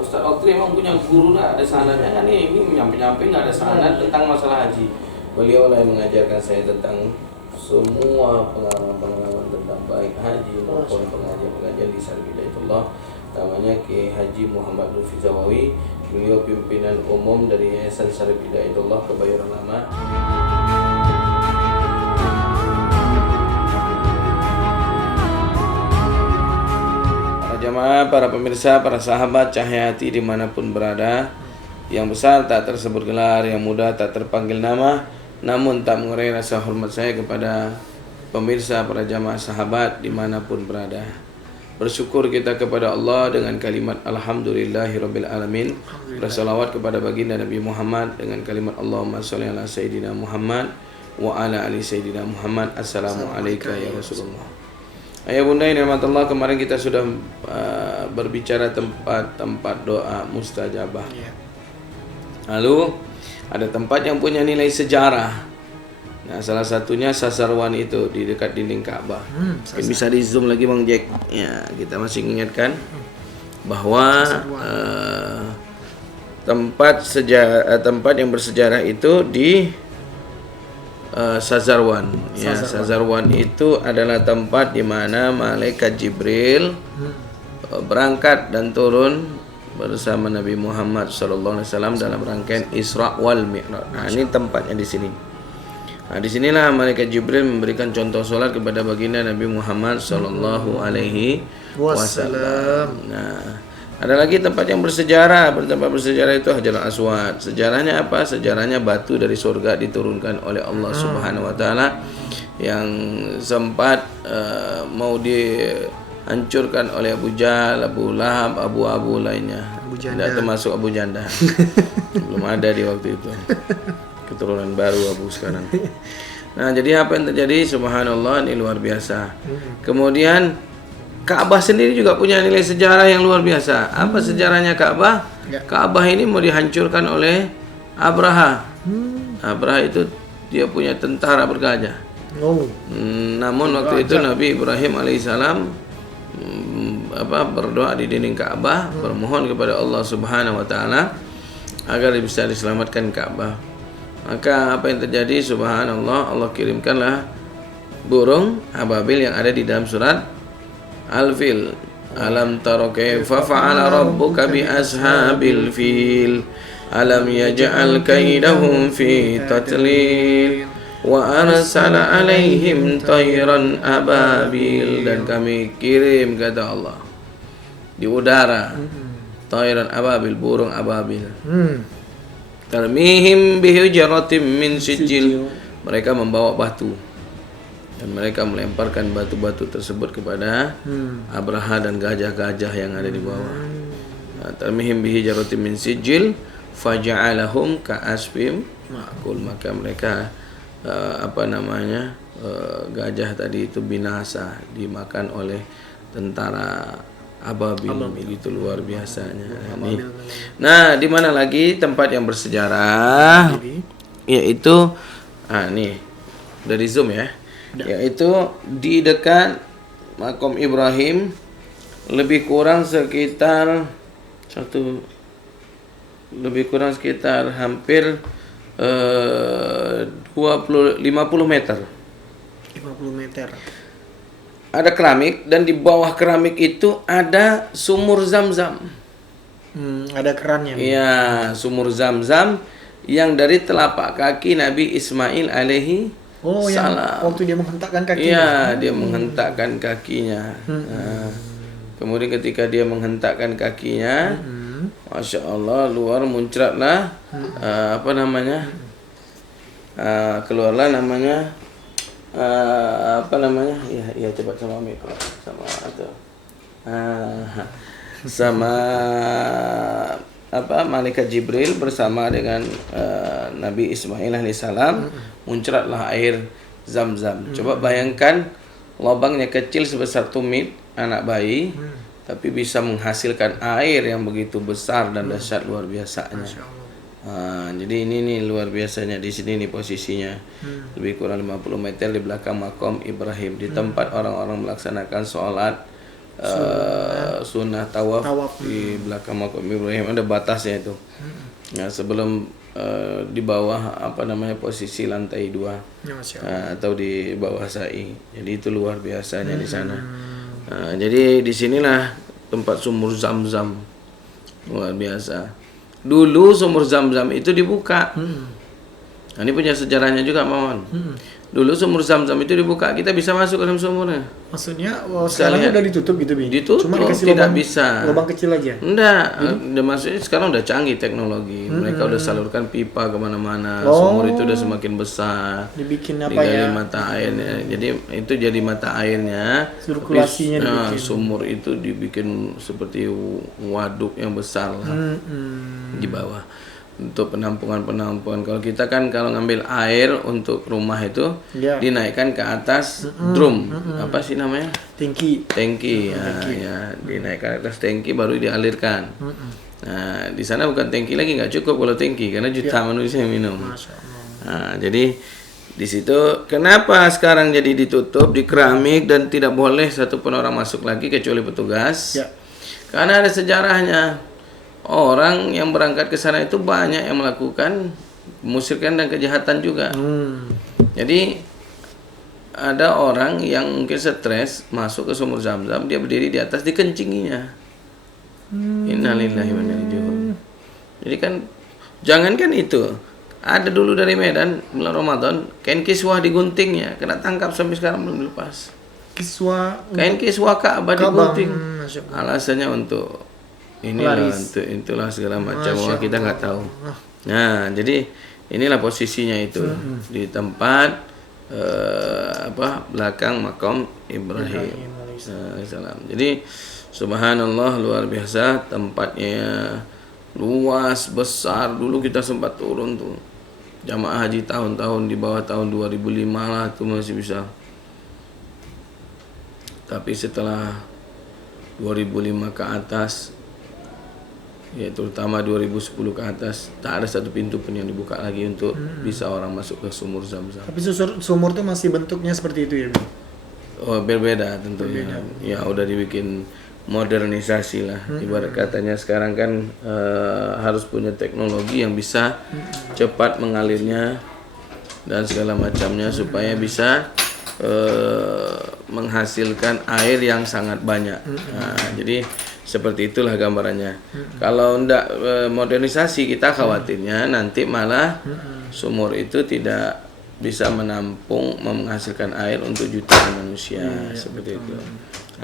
Ustaz Oktri memang punya guru lah, ada sanadnya kan ini nyampe-nyampe nggak ada sanad tentang masalah haji. Beliau lah yang mengajarkan saya tentang semua pengalaman-pengalaman tentang baik haji maupun pengajian-pengajian di Sarif Hidayatullah. Namanya Kiai Haji Muhammad Lutfi Zawawi. Beliau pimpinan umum dari Yayasan Sarif Hidayatullah Kebayoran Lama. Para jamaah, para pemirsa, para sahabat Cahaya Hati dimanapun berada, yang besar tak tersebut gelar, yang muda tak terpanggil nama, namun tak mengurangi rasa hormat saya kepada pemirsa, para jamaah sahabat dimanapun berada. Bersyukur kita kepada Allah dengan kalimat Alhamdulillahirabbil alamin. Bersalawat kepada baginda Nabi Muhammad dengan kalimat Allahumma sholli ala sayyidina Muhammad wa ala ali sayyidina Muhammad. Assalamualaikum ya Rasulullah. Ayah bunda yang dirahmati Allah, kemarin kita sudah berbicara tempat-tempat doa mustajabah. Lalu ada tempat yang punya nilai sejarah. Nah, salah satunya Sazarwan itu di dekat dinding Ka'bah. Mungkin bisa di zoom lagi Bang Jack. Ya, kita masih mengingatkan bahwa tempat yang bersejarah itu di Sazarwan. Ya, Sazarwan itu adalah tempat di mana malaikat Jibril berangkat dan turun bersama Nabi Muhammad SAW dalam rangkaian Isra wal Mi'raj. Nah, ini tempatnya di sini. Nah, di sinilah malaikat Jibril memberikan contoh solat kepada baginda Nabi Muhammad sallallahu alaihi wasallam. Nah, ada lagi tempat yang bersejarah. Tempat bersejarah itu Hajar Aswad. Sejarahnya apa? Sejarahnya batu dari surga diturunkan oleh Allah Subhanahu wa taala yang sempat mau dihancurkan oleh Abu Jahal, Abu Lahab, Abu lainnya. Tidak termasuk Abu Janda. Belum ada di waktu itu. Keturunan baru Abu sekarang. Nah, jadi apa yang terjadi? Subhanallah, ini luar biasa. Kemudian Ka'bah sendiri juga punya nilai sejarah yang luar biasa. Apa sejarahnya Ka'bah? Ka'bah ini mau dihancurkan oleh Abraha. Abraha itu dia punya tentara bergajah. Namun waktu itu Nabi Ibrahim alaihissalam berdoa di dinding Ka'bah, bermohon kepada Allah Subhanahu wa taala agar bisa diselamatkan Ka'bah. Maka apa yang terjadi? Subhanallah, Allah kirimkanlah burung ababil yang ada di dalam surat Al-Fil. Alam tara kaifa fa'ala rabbuka bi ashabil fil alam yaj'al kaidahum fi tatlil wa arsala alaihim tayran ababil. Dan kami kirim, kata Allah, di udara tayran ababil, burung ababil. Tarmihim bihujaratim min sijil. Mereka membawa batu dan mereka melemparkan batu-batu tersebut kepada Abraha dan gajah-gajah yang ada di bawah. Tarmihim bihujaratim min sijil faja'alahum ka'asfim ma'kul. Maka mereka gajah tadi itu binasa, dimakan oleh tentara ababil. Begitu luar biasanya. Nah, di mana lagi tempat yang bersejarah? Yaitu nih dari zoom ya. Yaitu di dekat Makom Ibrahim, lebih kurang sekitar hampir 50 meter. 50 meter. Ada keramik dan di bawah keramik itu ada sumur Zam-Zam. Ada kerannya. Iya, sumur Zam-Zam yang dari telapak kaki Nabi Ismail alaihi salam. Yang waktu dia menghentakkan kakinya. Iya, dia menghentakkan kakinya. Nah, kemudian ketika dia menghentakkan kakinya, Masya Allah, muncratlah keluarlah namanya cepat sama mikro sama malaikat Jibril bersama dengan Nabi Ismail alaihissalam, muncratlah air Zam-Zam. Coba bayangkan, lubangnya kecil sebesar tumit anak bayi, tapi bisa menghasilkan air yang begitu besar dan dahsyat luar biasanya. Jadi ini nih luar biasanya. Di sini nih posisinya, lebih kurang 50 meter di belakang makom Ibrahim, di tempat orang-orang melaksanakan sholat sunnah tawaf, Tawaf. di belakang makam Ibrahim ada batasnya itu. Nah, sebelum di bawah posisi lantai 2 Ya, Masya Allah. atau di bawah sa'i. Jadi itu luar biasanya di sana. Jadi disinilah tempat sumur Zam-Zam, luar biasa. Dulu sumur Zam-Zam itu dibuka. Nah, ini punya sejarahnya juga, Mawan. Dulu sumur Zam-Zam itu dibuka, kita bisa masuk ke dalam sumurnya. Maksudnya sekarang lihat. udah ditutup gitu, Bi? Ditutup, Cuma dikasih tidak lubang, bisa. lubang kecil aja. Enggak, maksudnya sekarang udah canggih teknologi. Mereka udah salurkan pipa kemana-mana. Sumur itu udah semakin besar. Dibikin apa Digali ya? mata airnya. Jadi itu jadi mata airnya. Sirkulasinya Tapi, dibikin. sumur itu dibikin seperti waduk yang besar lah di bawah. Untuk penampungan. Kalau kita kan kalau ngambil air untuk rumah itu Ya. dinaikkan ke atas drum. Apa sih namanya? Tangki. Tangki, ya, dinaikkan ke atas tangki baru dialirkan. Nah, di sana bukan tangki lagi, nggak cukup kalau tangki karena juta manusia yang minum. Masya Allah. Nah, jadi di situ kenapa sekarang jadi ditutup di keramik dan tidak boleh satupun orang masuk lagi kecuali petugas? Ya. Karena ada sejarahnya. Orang yang berangkat ke sana itu banyak yang melakukan musyrikan dan kejahatan juga. Jadi ada orang yang mungkin stres masuk ke sumur Zam-Zam, dia berdiri di atas dikencinginya. Innalillahi wa inna ilaihi raji'un. Jadi kan jangankan itu, ada dulu dari Medan bulan Ramadan kain kiswah diguntingnya, kena tangkap sampai sekarang belum dilepas. Kiswa Kain kiswah Ka'bah digunting. Masya Allah. Alasannya untuk inilah, untuk itulah segala macam. Wah, kita nggak tahu. Nah, jadi inilah posisinya itu di tempat belakang makam Ibrahim salam. Jadi subhanallah, luar biasa tempatnya, luas besar. Dulu kita sempat turun tuh jamaah haji tahun-tahun di bawah tahun 2005 lah tuh masih bisa. Tapi setelah 2005 ke atas, ya terutama 2010 ke atas, tak ada satu pintu pun yang dibuka lagi untuk bisa orang masuk ke sumur Zam-Zam. Tapi sumur tuh masih bentuknya seperti itu ya, Bi? Oh, berbeda tentunya. Ya udah dibikin modernisasi lah. Ibarat katanya sekarang kan harus punya teknologi yang bisa cepat mengalirnya dan segala macamnya supaya bisa menghasilkan air yang sangat banyak. Nah, jadi seperti itulah gambarannya. Kalau ndak modernisasi, kita khawatirnya nanti malah sumur itu tidak bisa menampung, menghasilkan air untuk jutaan manusia, seperti itu.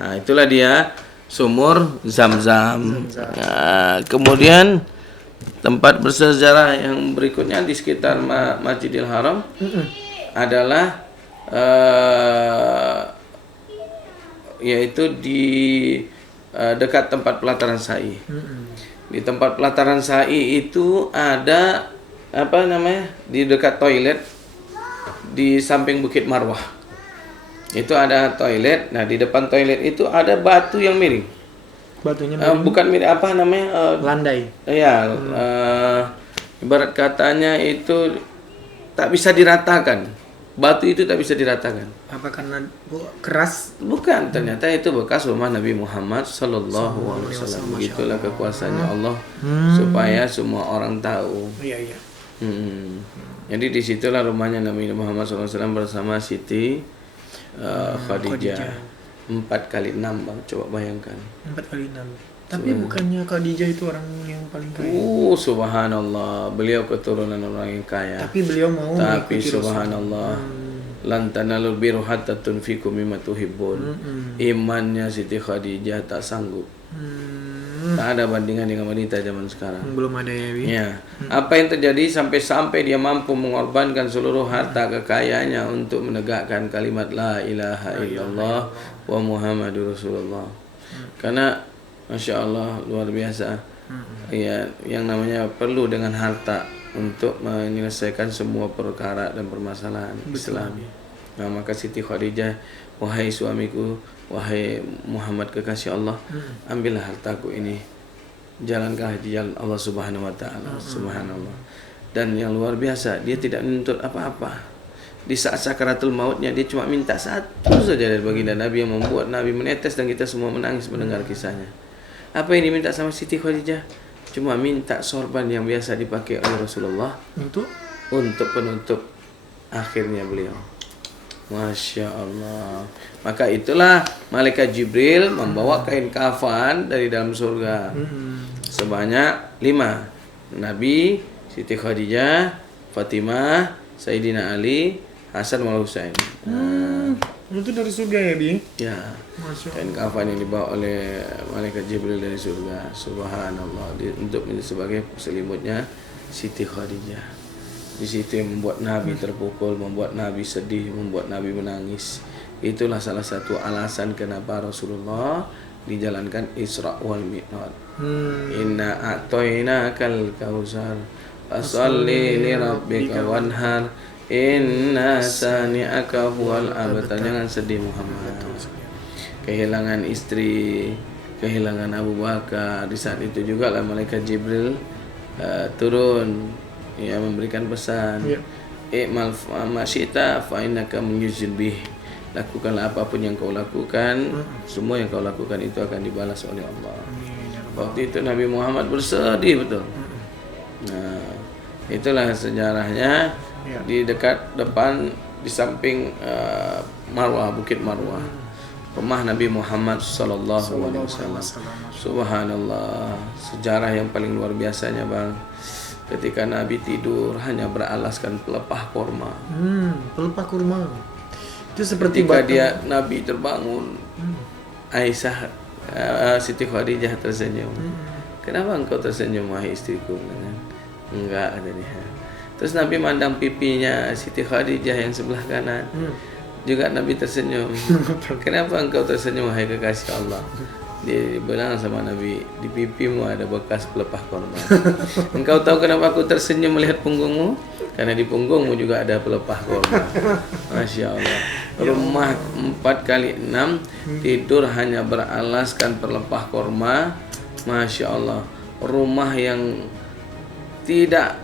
Nah, itulah dia sumur Zam-Zam. Nah, kemudian tempat bersejarah yang berikutnya di sekitar Masjidil Haram adalah yaitu di dekat tempat pelataran sa'i. Di tempat pelataran sa'i itu ada di dekat toilet di samping Bukit Marwah. Itu ada toilet. Nah, di depan toilet itu ada batu yang miring. Batunya miring? Bukan miring, Landai. Ya, ibarat katanya itu tak bisa diratakan. Batu itu tak bisa diratakan. Apa karena keras? Bukan, ternyata itu bekas rumah Nabi Muhammad Sallallahu Alaihi Wasallam. Begitulah kekuasaannya Allah supaya semua orang tahu. Iya. Jadi disitulah rumahnya Nabi Muhammad SAW bersama Siti Khadijah. 4x6, Bang. Coba bayangkan. 4x6. Tapi bukannya Khadijah itu orang yang paling kaya? Subhanallah, beliau keturunan orang yang kaya. Tapi beliau mau Tapi subhanallah, lan tanalul birra hatta tunfiqu mimma tuhibbun. Imannya Siti Khadijah tak sanggup. Tak ada bandingan dengan wanita zaman sekarang. Belum ada ya, Bi? Ya. Apa yang terjadi sampai dia mampu mengorbankan seluruh harta kekayaannya untuk menegakkan kalimat la ilaha illallah wa Muhammadur Rasulullah. Karena Masya Allah, luar biasa. Ya, yang namanya perlu dengan harta untuk menyelesaikan semua perkara dan permasalahan Islam. Nah, maka Siti Khadijah, wahai suamiku, wahai Muhammad kekasih Allah, ambillah hartaku ini, jalankanlah di jalan Allah Subhanahu wa taala. Subhanallah. Dan yang luar biasa, dia tidak menuntut apa-apa. di saat sakaratul mautnya dia cuma minta satu saja dari baginda Nabi yang membuat Nabi menetes dan kita semua menangis mendengar kisahnya. Apa yang diminta sama Siti Khadijah? Cuma minta sorban yang biasa dipakai oleh Rasulullah untuk penutup akhirnya beliau. Masya Allah. Maka itulah malaikat Jibril membawa kain kafan dari dalam surga sebanyak 5. Nabi, Siti Khadijah, Fatimah, Sayyidina Ali, Hasan wal Husain. Itu dari surga ya, Bi? Ya. Kain kafan yang dibawa oleh malaikat Jibril dari surga. Subhanallah. Untuk sebagai selimutnya Siti Khadijah. Di situ yang membuat Nabi terpukul, membuat Nabi sedih, membuat Nabi menangis. Itulah salah satu alasan kenapa Rasulullah dijalankan Isra wal Mi'raj. Inna a'tainakal kautsar fasalli li rabbika wanhar inna sani'aka huwal abtar. Jangan sedih Muhammad. Kehilangan istri, kehilangan Abu Bakar. Di saat itu juga lah malaikat Jibril turun ya memberikan pesan. I'mal ma syi'ta fa innaka munyizil bih. Lakukanlah apapun yang kau lakukan, semua yang kau lakukan itu akan dibalas oleh Allah. Waktu itu Nabi Muhammad bersedih betul. Nah, itulah sejarahnya di dekat depan di samping Marwah, Bukit Marwah. Rumah Nabi Muhammad sallallahu alaihi wasallam. Subhanallah, sejarah yang paling luar biasanya, Bang. Ketika Nabi tidur hanya beralaskan pelepah kurma. Pelepah kurma. Itu seperti ketika dia Nabi terbangun, Aisyah Siti Khadijah tersenyum. Kenapa engkau tersenyum wahai istriku? Enggak, kata dia. Terus Nabi mandang pipinya Siti Khadijah yang sebelah kanan. Juga Nabi tersenyum. Kenapa engkau tersenyum wahai kekasih Allah? Dia bilang sama Nabi, di pipimu ada bekas pelepah kurma. Engkau tahu kenapa aku tersenyum melihat punggungmu? Karena di punggungmu juga ada pelepah kurma. Masya Allah. Rumah 4x6 tidur hanya beralaskan pelepah kurma. Masya Allah. Rumah yang tidak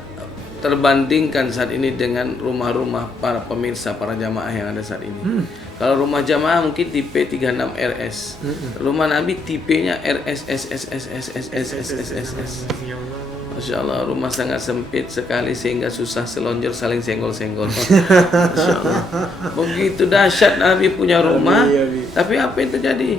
terbandingkan saat ini dengan rumah-rumah para pemirsa, para jamaah yang ada saat ini. Kalau rumah jamaah mungkin tipe 36 RS. Rumah Nabi tipenya RSSSSSSSSSS. Masya Allah, rumah sangat sempit sekali sehingga susah selonjor saling senggol-senggol. Masya Allah. Begitu dahsyat Nabi punya rumah. Tapi apa yang terjadi?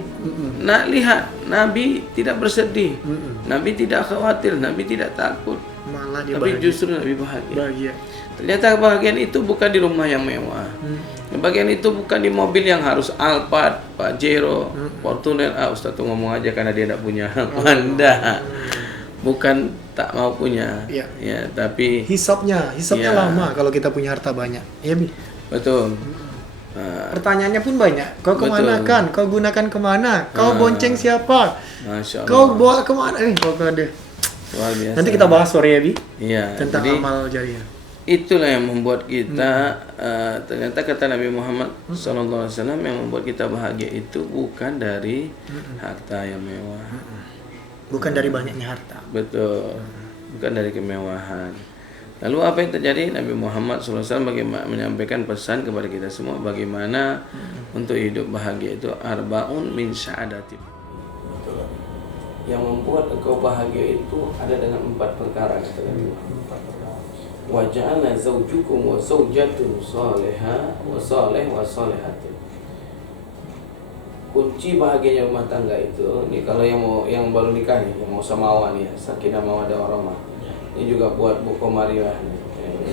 Nak lihat, Nabi tidak bersedih. Nabi tidak khawatir, Nabi tidak takut. Malah dia tapi bahagia. Justru Nabi bahagia. Ternyata kebahagiaan itu bukan di rumah yang mewah. Kebahagiaan itu bukan di mobil yang harus Alphard, Pajero, Fortuner. Ustaz tuh ngomong aja karena dia tidak punya. Anda bukan tak mau punya. Ya, tapi hisapnya lama kalau kita punya harta banyak. Ya, Bi. Betul. Pertanyaannya pun banyak. Kau kemana kan? Kau gunakan kemana? Kau bonceng siapa? Masya Allah. Kau bawa kemana? Kau ada. Luar biasa. Nanti kita bahas sore ya, Bi. Iya. Tentang amal jariah. Itulah yang membuat kita ternyata kata Nabi Muhammad SAW yang membuat kita bahagia itu bukan dari harta yang mewah, bukan dari banyaknya harta. Betul, bukan dari kemewahan. Lalu apa yang terjadi? Nabi Muhammad SAW menyampaikan pesan kepada kita semua bagaimana untuk hidup bahagia itu arbaun min sya'adatin. Yang membuat engkau bahagia itu ada dengan 4 perkara kata Nabi Muhammad. Wa ja'alna zawjukum wa zawjatun salihah wa salih wa salihatun. Kunci bahagianya rumah tangga itu, ini kalau yang baru nikah nih, yang mau samawa nih, sakinah mawaddah warahmah. Ini juga buat buku Maria nih.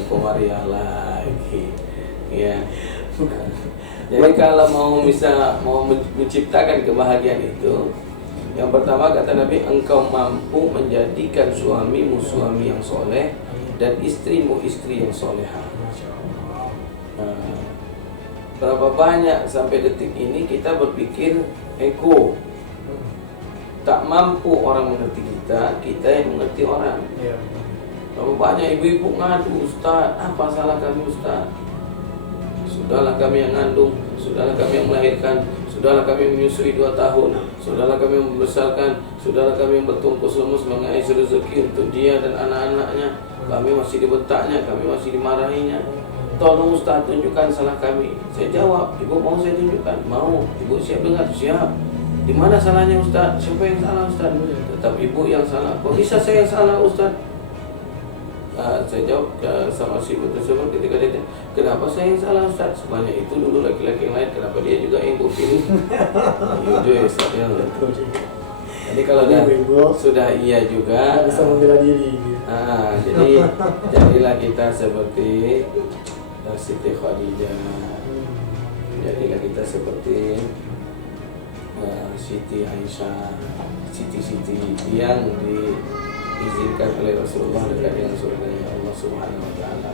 Buku Maria lagi. Ya. Jadi kalau mau menciptakan kebahagiaan itu, yang pertama kata Nabi, engkau mampu menjadikan suamimu suami yang soleh dan istrimu istri yang solehah. Berapa banyak sampai detik ini kita berpikir ego, tak mampu orang mengerti kita, kita yang mengerti orang. Berapa banyak ibu-ibu ngadu, Ustaz, apa salah kami Ustaz? Sudahlah kami yang ngandung, sudahlah kami yang melahirkan, sudahlah kami menyusui 2 tahun, sudahlah kami yang membesarkan, sudahlah kami yang bertumpus lemus mengais rezeki untuk dia dan anak-anaknya. Kami masih dibentaknya, kami masih dimarahinya. tolong Ustaz tunjukkan salah kami. Saya jawab, ibu mau saya tunjukkan? Mau. Ibu siap dengar? Siap. Di mana salahnya Ustaz? Siapa yang salah Ustaz? Tetap ibu yang salah. Kok bisa saya yang salah Ustaz? Saya jawab sama si ibu tersebut ketika dia tanya, kenapa saya yang salah Ustaz? Sebanyak itu dulu laki-laki yang lain, kenapa dia juga yang ibu pilih? Yaudah Ustaz ya. Jadi kalau sudah iya juga bisa membela diri gitu. Jadi jadilah kita seperti Siti Khadijah, jadilah kita seperti Siti Aisyah, Siti-siti yang diizinkan oleh Rasulullah dekat dengan surganya Allah Subhanahu wa taala.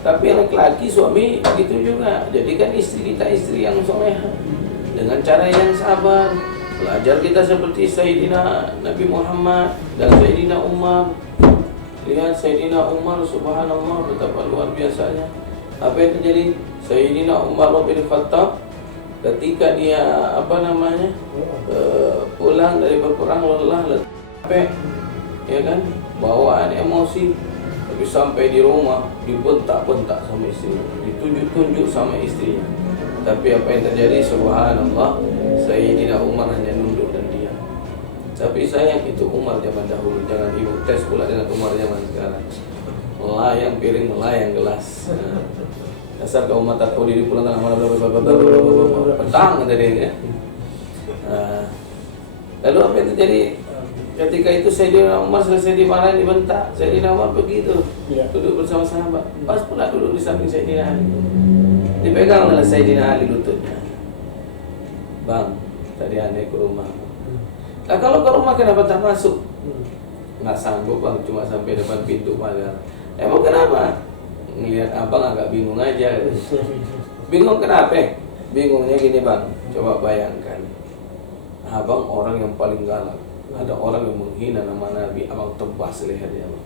Tapi yang laki-laki suami gitu juga, jadikan istri kita istri yang solehah dengan cara yang sabar. Belajar kita seperti Sayyidina Nabi Muhammad dan Sayyidina Umar. Lihat Sayyidina Umar, subhanallah, betapa luar biasanya. Apa yang terjadi? Sayyidina Umar bin Khattab ketika dia pulang dari berperang lelah, capek, ya kan, bawaan emosi, tapi sampai di rumah dibentak-bentak sama istrinya, ditunjuk-tunjuk sama istrinya. Tapi apa yang terjadi? Subhanallah, Sayyidina Umar hanya nunduk dan diam. Tapi sayang itu Umar zaman dahulu, jangan ibu tes pula dengan Umar zaman sekarang. Melayang piring, melayang gelas. Dasar kaum mata kau diri pulang tanah mana petang kata dia. Lalu apa yang terjadi? Ketika itu Sayyidina Umar selesai dimarahin, dibentak, Sayyidina Umar begitu duduk bersama sahabat. Pas pula duduk di samping Sayyidina Ali. Dipegang oleh Sayyidina Ali lututnya. Bang, tadi aneh ke rumah. Nah kalau ke rumah kenapa tak masuk? Nggak sanggup bang, cuma sampai depan pintu pagar. Emang kenapa? Ngelihat abang agak bingung aja. Bingung kenapa? Bingungnya gini bang, coba bayangkan. Abang orang yang paling galak. Ada orang yang menghina nama Nabi, abang tebas lehernya bang.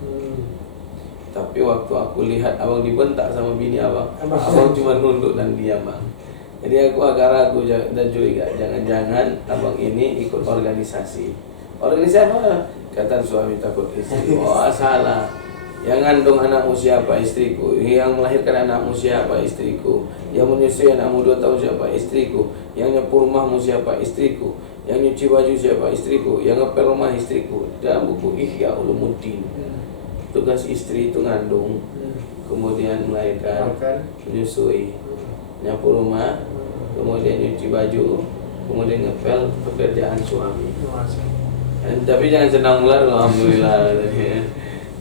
Tapi waktu aku lihat abang dibentak sama bini abang cuma nunduk dan diam bang. Jadi aku agak ragu dan curiga, jangan-jangan abang ini ikut organisasi. Organisasi apa? Kata suami takut istri. Oh salah. Yang ngandung anakmu siapa? Istriku. Yang melahirkan anakmu siapa? Istriku. Yang menyusui anakmu 2 tahun siapa? Istriku. Yang nyapu rumahmu siapa? Istriku. Yang nyuci baju siapa? Istriku. Yang ngepel rumah istriku. Dalam buku Ihya Ulumuddin, tugas istri itu ngandung, kemudian melahirkan, menyusui, nyapu rumah, kemudian nyuci baju, kemudian ngepel, pekerjaan suami. Tapi jangan senang ular, alhamdulillah.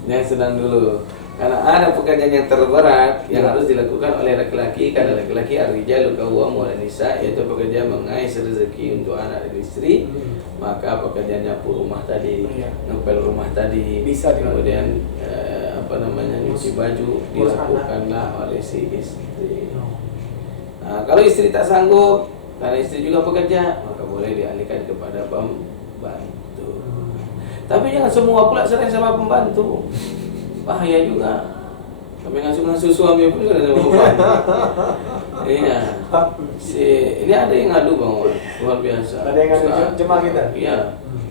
Jangan senang dulu, karena ada pekerjaan yang terberat yang harus dilakukan oleh laki-laki. Karena laki-laki ar-rijalu qawwamun 'alan nisa, yaitu pekerjaan mengais rezeki untuk anak dan istri. Maka pekerjaan nyapu rumah tadi, ngepel rumah tadi, bisa kemudian nyuci baju dilakukanlah oleh si istri. Nah, kalau istri tak sanggup, karena istri juga bekerja, maka boleh dialihkan kepada pembantu. Tapi jangan semua pula sering sama pembantu, bahaya juga. Kami ngasuh-ngasuh suami pun sudah sama pembantu. Iya. Ini ada yang ngadu bang, luar biasa. Ada yang ngadu jemaah kita? Iya.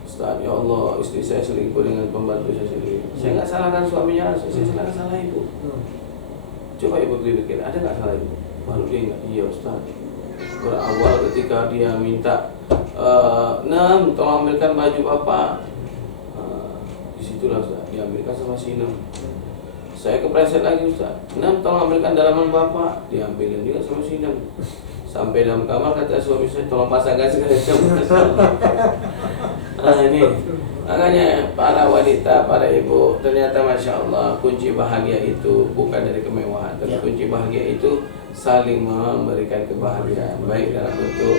Ustaz, ya Allah, istri saya selingkuh dengan pembantu saya sendiri. Saya nggak salahkan suaminya, saya salah ibu. Coba ibu pikir, ada nggak salah ibu? Baru dia ingat, iya Ustaz. Berawal ketika dia minta, tolong ambilkan baju bapak. Disitulah Ustaz, diambilkan sama si Nem. Saya kepleset lagi Ustaz, tolong ambilkan dalaman bapak. Diambilin juga sama si Nem. Sampai dalam kamar kata suami saya, tolong pasangkan sekali. Ini makanya para wanita, para ibu, ternyata Masya Allah, kunci bahagia itu bukan dari kemewahan, tapi kunci bahagia itu saling memberikan kebahagiaan, baik dalam bentuk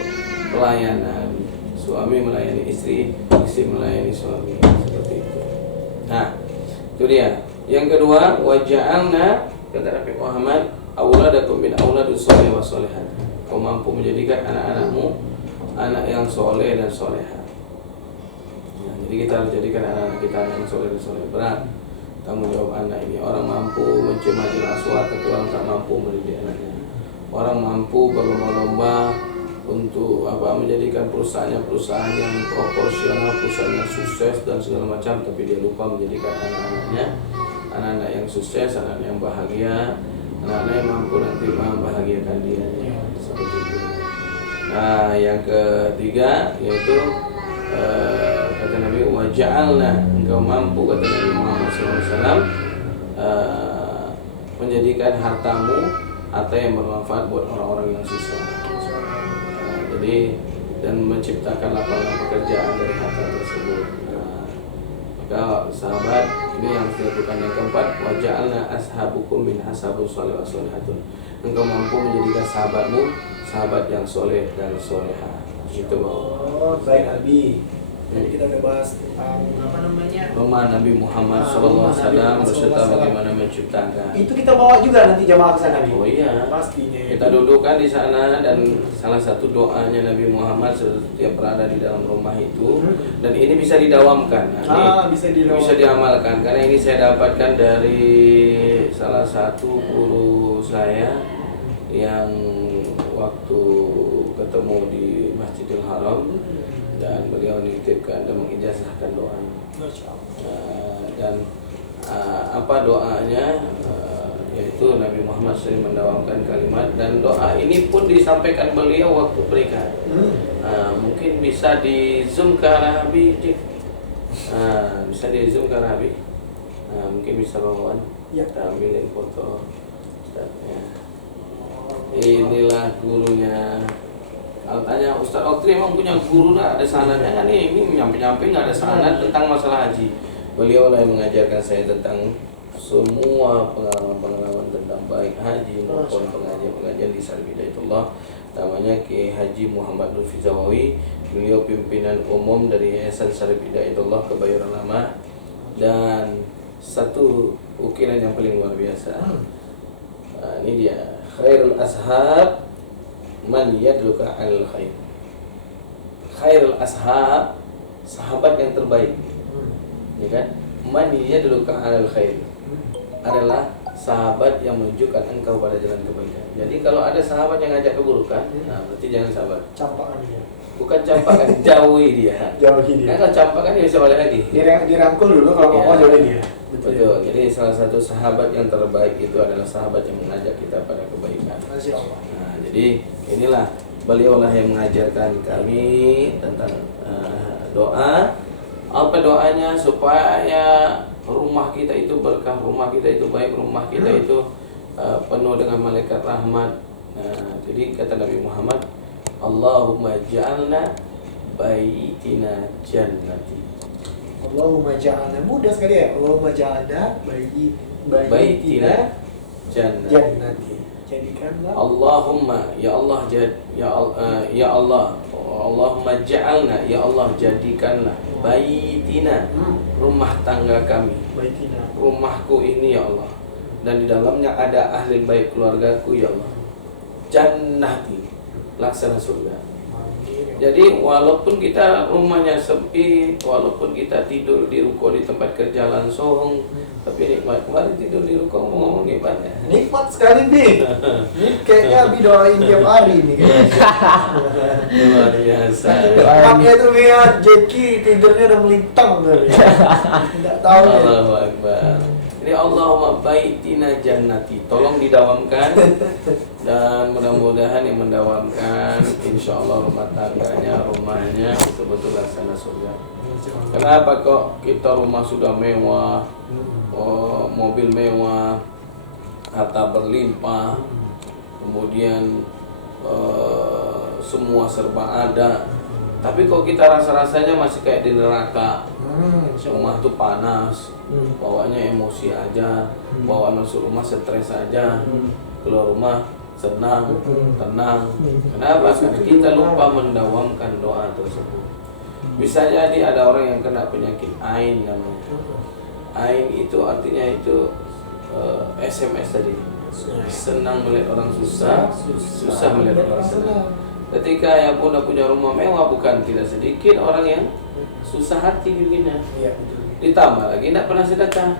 pelayanan, suami melayani istri, istri melayani suami, seperti itu. Nah, itu dia. Yang kedua, waja'alna, kata Nabi Muhammad, auladakum min auladus soleh wa solehat. Kau mampu menjadikan anak-anakmu anak yang soleh dan soleha. Ya, jadi kita harus jadikan anak-anak kita anak yang soleh dan soleh. Berat tanggung jawab anak ini. Orang mampu mencium hasil aswad, tapi orang tak mampu mendidik anaknya. Orang mampu berlomba-lomba untuk menjadikan perusahaannya perusahaan yang proporsional, perusahaan yang sukses dan segala macam, tapi dia lupa menjadikan anak-anaknya anak-anak yang sukses, anak yang bahagia, anak-anak yang mampu nanti membahagiakan dia, seperti itu. Nah, yang ketiga yaitu kata Nabi, waja'alna, engkau mampu, kata Nabi Muhammad SAW, menjadikan harta yang bermanfaat buat orang-orang yang susah. Jadi dan menciptakan lapangan pekerjaan dari harta tersebut. Maka sahabat, ini yang harus dilakukan. Yang keempat, waja'alna ashabukum min ashabus soleh wa solehatun. Engkau mampu menjadikan sahabatmu sahabat yang soleh dan soleha. Itu Oh, baik Abi. Jadi kita udah bahas tentang rumah Nabi Muhammad SAW beserta bagaimana menciptakan. itu kita bawa juga nanti jamaah ke sana, Abi. Oh iya, Pastinya. kita dudukkan di sana, dan salah satu doanya Nabi Muhammad setiap berada di dalam rumah itu, dan ini bisa didawamkan. Nah, ini bisa diamalkan, karena ini saya dapatkan dari salah satu guru saya yang waktu ketemu di Masjidil Haram, dan beliau menitipkan dan mengijazahkan doa. Dan apa doanya? Yaitu Nabi Muhammad sering mendawamkan kalimat, dan doa ini pun disampaikan beliau waktu berikan. Mungkin bisa di zoom ke arah Habib, bisa di zoom ke arah Habib. Mungkin bisa bawaan, kita ambilin foto Ustaznya. Inilah gurunya. Kalau tanya Ustaz Oktri emang punya guru nggak ada sanadnya kan? Ini nyampe-nyampe nggak ada sanad tentang masalah haji. Beliau lah yang mengajarkan saya tentang semua pengalaman tentang baik haji maupun pengajian di Sari Bidayatillah. Namanya Kiai Haji Muhammad Lutfi Zawawi. Beliau pimpinan umum dari Yayasan Sari Bidayatillah Kebayoran Lama, dan satu ukiran yang paling luar biasa. Ini dia, khairul ashab man yadluka alal khair. Khairul ashab, sahabat yang terbaik, ya kan? Man yadluka alal khair, adalah sahabat yang menunjukkan engkau pada jalan kebaikan. Jadi kalau ada sahabat yang ngajak keburukan, nah berarti jangan sahabat. Campakan dia. Bukan campakan, jauhi dia. Jauhi dia. Nah, kalau campakan dia bisa balik lagi. Dirangkul dulu, kalau mau jauhi dia. Betul. Jadi salah satu sahabat yang terbaik itu adalah sahabat yang mengajak kita pada kebaikan. Masya Allah. Nah, jadi inilah beliaulah yang mengajarkan kami tentang doa. Apa doanya? Supaya rumah kita itu berkah, rumah kita itu baik, rumah kita itu penuh dengan malaikat rahmat. Jadi kata Nabi Muhammad, Allahumma ja'alna baitina jannati. Allahumma ja'alna, mudah sekali ya. Allahumma ja'alna baitina jannati. Jadikanlah. Allahumma, ya Allah, ya Allah, Allahumma ja'alna, ya Allah, jadikanlah baitina, rumah tangga kami, Baitina, rumahku ini ya Allah, dan di dalamnya ada ahli baik keluargaku ya Allah, jannati, laksana surga. Jadi walaupun kita rumahnya sempit, walaupun kita tidur di ruko di tempat kerja langsung, tapi nikmat. Kemarin tidur di ruko ngomong nikmatnya. Nikmat sekali, Bi. Ini kayaknya Bi doain tiap hari nih kayaknya. Luar biasa. Nikmatnya tuh lihat Jeki tidurnya udah melintang kali. Tidak tahu ya. Allahu Akbar. Jadi Allahumma baitina jannati, tolong didawamkan, dan mudah-mudahan yang mendawamkan insya Allah rumah tangganya, rumahnya betul-betul laksana surga. Kenapa kok kita rumah sudah mewah, mobil mewah, harta berlimpah, kemudian semua serba ada, tapi kok kita rasa-rasanya masih kayak di neraka. Rumah tuh panas, bawaannya emosi aja, bawaan masuk rumah stres aja, keluar rumah senang, tenang. Kenapa? Karena kita lupa mendawamkan doa tersebut. Bisa jadi ada orang yang kena penyakit ain namanya. Ain itu artinya itu SMS tadi. Senang melihat orang susah, susah melihat orang senang. Ketika yang pun punya rumah mewah, bukan tidak sedikit orang yang susah hati dirinya. Ditambah lagi tidak pernah sedekah,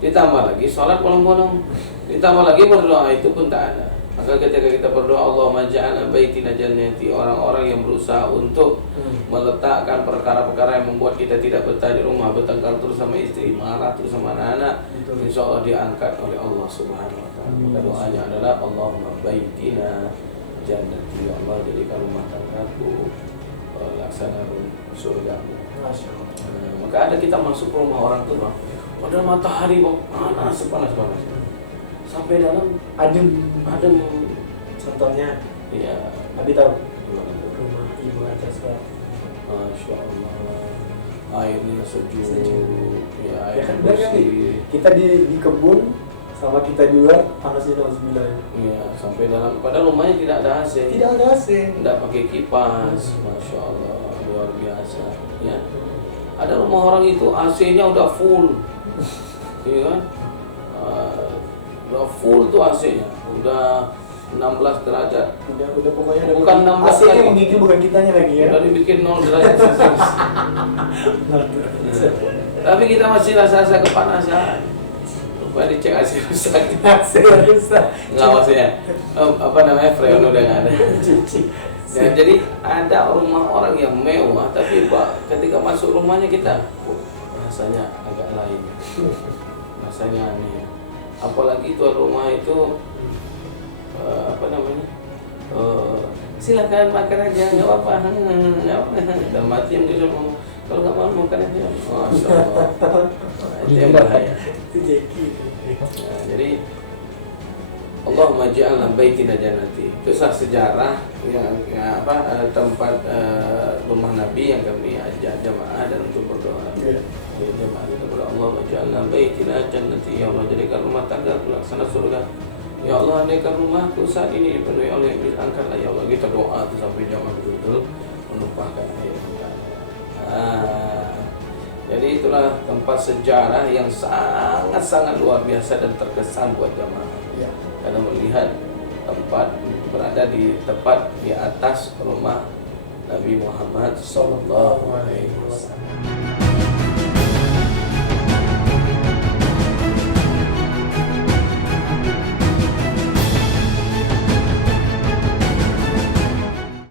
ditambah lagi sholat bolong-bolong, ditambah lagi berdoa itu pun tak ada. Maka ketika kita berdoa Allahumma ja'alna baitina jannati, orang-orang yang berusaha untuk meletakkan perkara-perkara yang membuat kita tidak betah di rumah, bertengkar terus sama istri, marah terus sama anak-anak, insya Allah diangkat oleh Allah Subhanahu Wa Taala. Maka doanya adalah Allahumma baitina jannati, ya Allah jadikan rumah tanggaku laksana surga. Maka ada kita masuk ke rumah orang tua, padahal matahari panas sepanas-panas, sampai dalam adem. Contohnya, Iya. Abi tahu rumah ibu atas Masya Allah, airnya sejuk. Ya, Ya air kan benar kan nih? bersih. Kita di kebun sama kita di luar panasnya nauzubillah. Iya, sampai dalam. Padahal rumahnya tidak ada AC. Tidak ada AC. Tidak pakai kipas. Masya Allah, luar biasa. Ya. Ada rumah orang itu AC-nya udah full, iya kan? Udah full tuh AC-nya, udah 16 derajat. Udah pokoknya udah Bukan 16 AC-nya kali. menggigil bukan kitanya lagi ya. Udah dibikin 0 derajat Celcius. Tapi kita masih rasa-rasa kepanasan. Lupa dicek AC rusak. AC rusak. Nggak maksudnya. Apa namanya, freon udah nggak ada. Ya, jadi ada rumah orang yang mewah, tapi Pak, ketika masuk rumahnya kita, rasanya agak lain, rasanya aneh. Apalagi tuan rumah itu apa namanya, silakan makan aja, nggak apa-apa, nggak apa-apa. Dan mati yang dia ngomong, kalau nggak mau makan aja, masya Allah, itu yang bahaya. Itu Jeki. Nah, jadi Allahumma ja'alna baitina jannati. Itu sejarah yang tempat rumah Nabi yang kami ajak jamaah dan untuk berdoa. Jamaah kita berdoa Allahumma ja'alna baitina jannati, ya Allah jadikan rumah tangga pelaksana surga. Ya Allah andaikan rumahku saat ini dipenuhi oleh iblis, angkatlah ya Allah. Kita doa tuh sampai jamaah betul-betul menumpahkan air mata. Jadi itulah tempat sejarah yang sangat-sangat luar biasa dan terkesan buat jamaah. Karena melihat tempat berada tepat di atas rumah Nabi Muhammad Sallallahu Alaihi Wasallam.